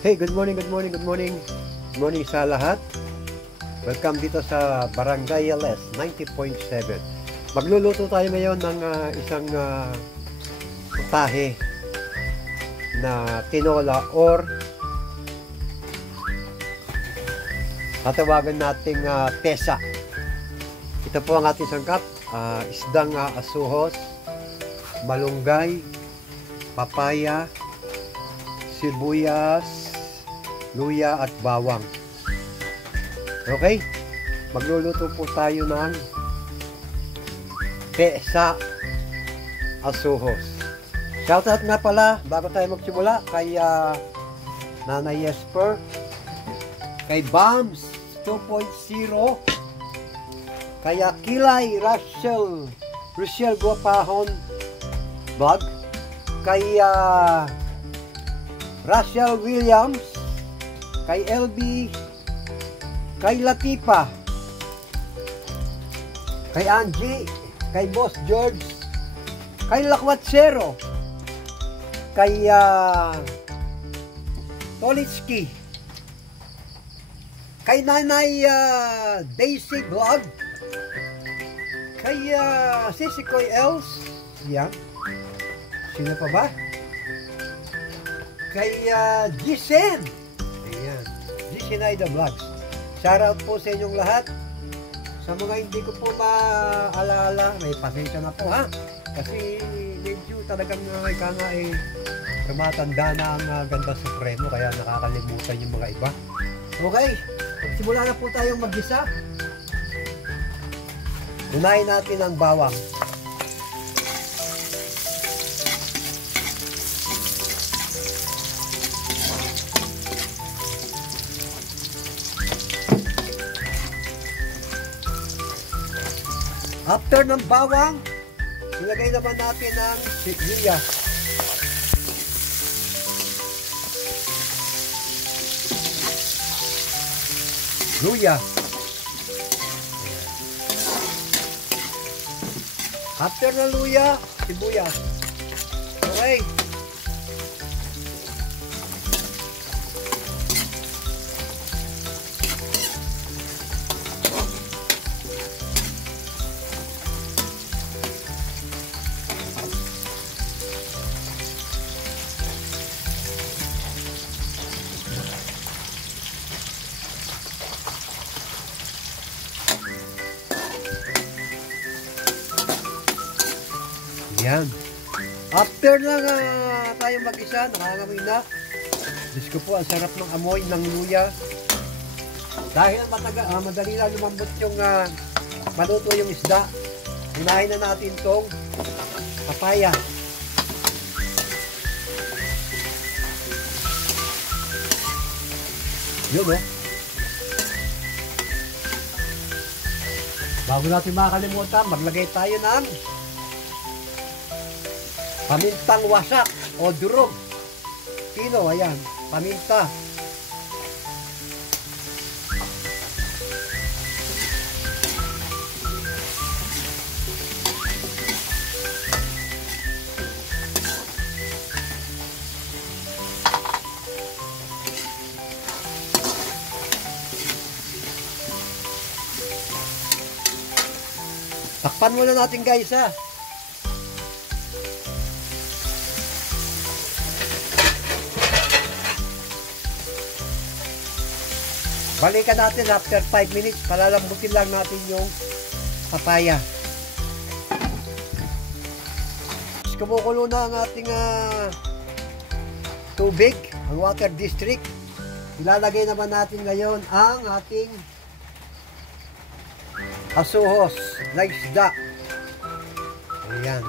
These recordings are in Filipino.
Hey, good morning, good morning, good morning. Good morning sa lahat. Welcome dito sa Barangay LS 90.7. Magluluto tayo ngayon ng isang putahe na tinola or tatawagan nating tesa. Ito po ang ating sangkap. Isdang asuhos, malunggay, papaya, sibuyas, luya at bawang. Okay? Magluluto po tayo ng tesa asuhos. Shoutout nga pala bago tayo magsimula kay Nanay Jesper, kay Bams 2.0, kay Kilay Rochelle Guapahon Vlog, kay Rachel Williams, kay LB, kay Latipa, kay Angie, kay Boss George, kay Lakwatsero, kay Tolitsky, kay Nanay Daisy Vlog, kay Sisikoy Els, yan. Sino pa ba? Kay Gisen. Ayan. Gisen Aida Vlogs. Shoutout po sa inyong lahat. Sa mga hindi ko po maalala, may pasensya na po ha. Kasi medyo talagang tumatanda na ang Ganda Supremo kaya nakakalimutan yung mga iba. Okay, magsimula na po tayong mag-gisa. Unahin natin ang bawang. After ng bawang, ilagay naman natin ang sibuyas. Luya. After ng luya, sibuyas. Okay. Yan. After lang tayo mag-isa, nakangamoy na. Diyos ko po, ang sarap ng amoy ng luya. Dahil madali lang lumambot yung maluto yung isda, unahin na natin tong papaya. Yun Bago natin makakalimutan, maglagay tayo ng pamintang wasak o durog. Pino, ayan, paminta. Takpan muna natin guys ha. Balikan natin after 5 minutes. Palalambutin lang natin yung papaya. Kumukulo na ang ating tubig, ang water district. Ilalagay naman natin ngayon ang ating asuhos na isda. Ayan.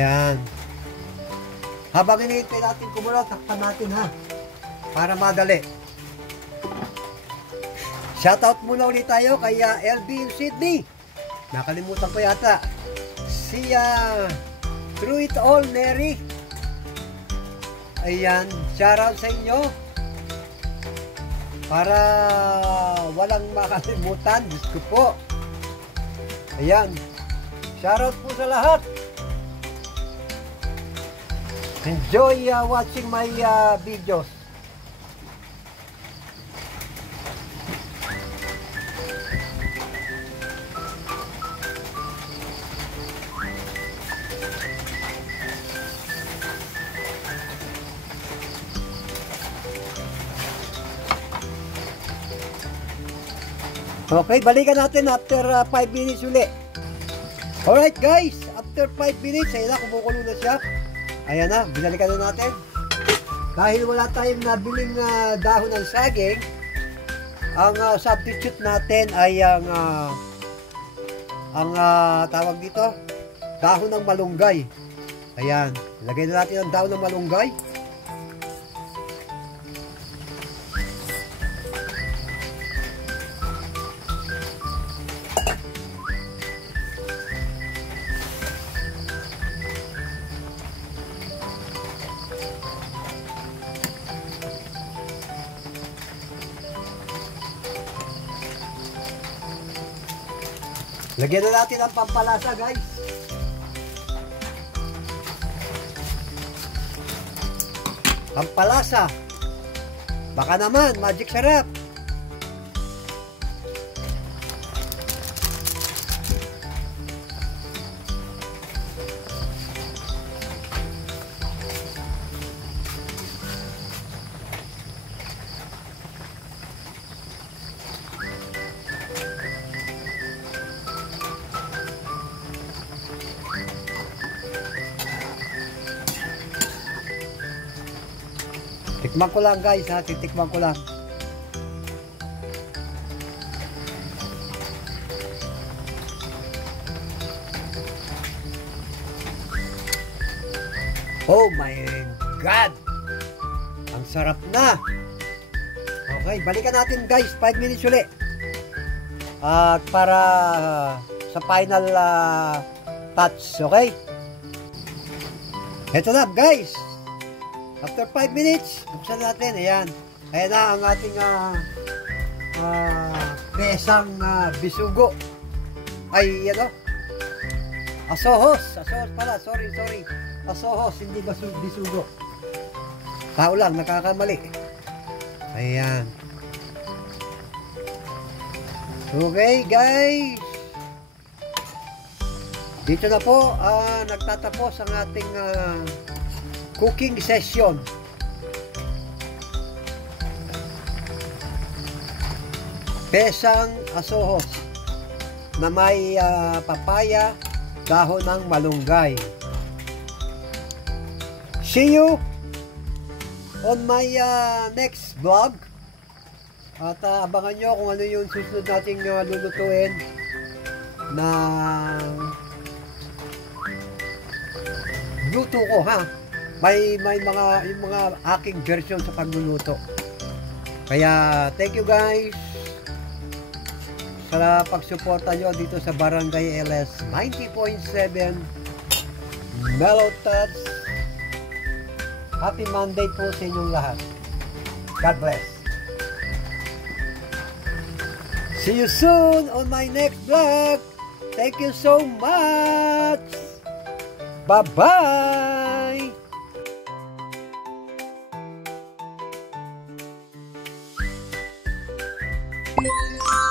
Ayan. Habang hinihintay natin kumulo, takpan natin ha. Para madali. Shoutout muna ulit tayo kay LB in Sydney. Nakalimutan ko yata. Si Through It All Neri. Ayan. Shoutout sa inyo. Para walang makalimutan. Diyos ko po. Ayan. Shoutout po sa lahat. Enjoy watching my videos. Okay, balikan natin after 5 minutes ulit. Alright guys, after 5 minutes, ayun na, kumukulo na siya. Ayan na, binalikan na natin. Dahil wala tayong nabiling dahon ng saging, ang substitute natin ay ang tawag dito, dahon ng malunggay. Ayan, lagay na natin ang dahon ng malunggay. Lagyan na natin ang pampalasa, guys. Pampalasa. Baka naman, magic sarap. Tikman ko lang guys ha, titikman ko lang. Oh my God! Ang sarap na! Okay, balikan natin guys, 5 minutes ulit. At para sa final touch, okay? Ito na guys! After 5 minutes, buksan natin. Ayan. Ayan na ang ating pesang bisugo. Ay, ano? Asohos. Asohos pala. Sorry. Asohos, hindi bisugo. Tao lang, nakakamali. Ayan. Okay, guys. Dito na po, nagtatapos ang ating cooking session. Pesang asohos na may papaya, dahon ng malunggay. See you on my next vlog. At abangan nyo kung ano yung susunod nating lulutuin na luto ko ha. May mga aking version sa pagluluto. Kaya thank you guys sa pagsuporta nyo dito sa Barangay LS 90.7 Mellow Touch. Happy Monday po sa inyong lahat. God bless. See you soon on my next vlog. Thank you so much. Bye-bye. Thank you.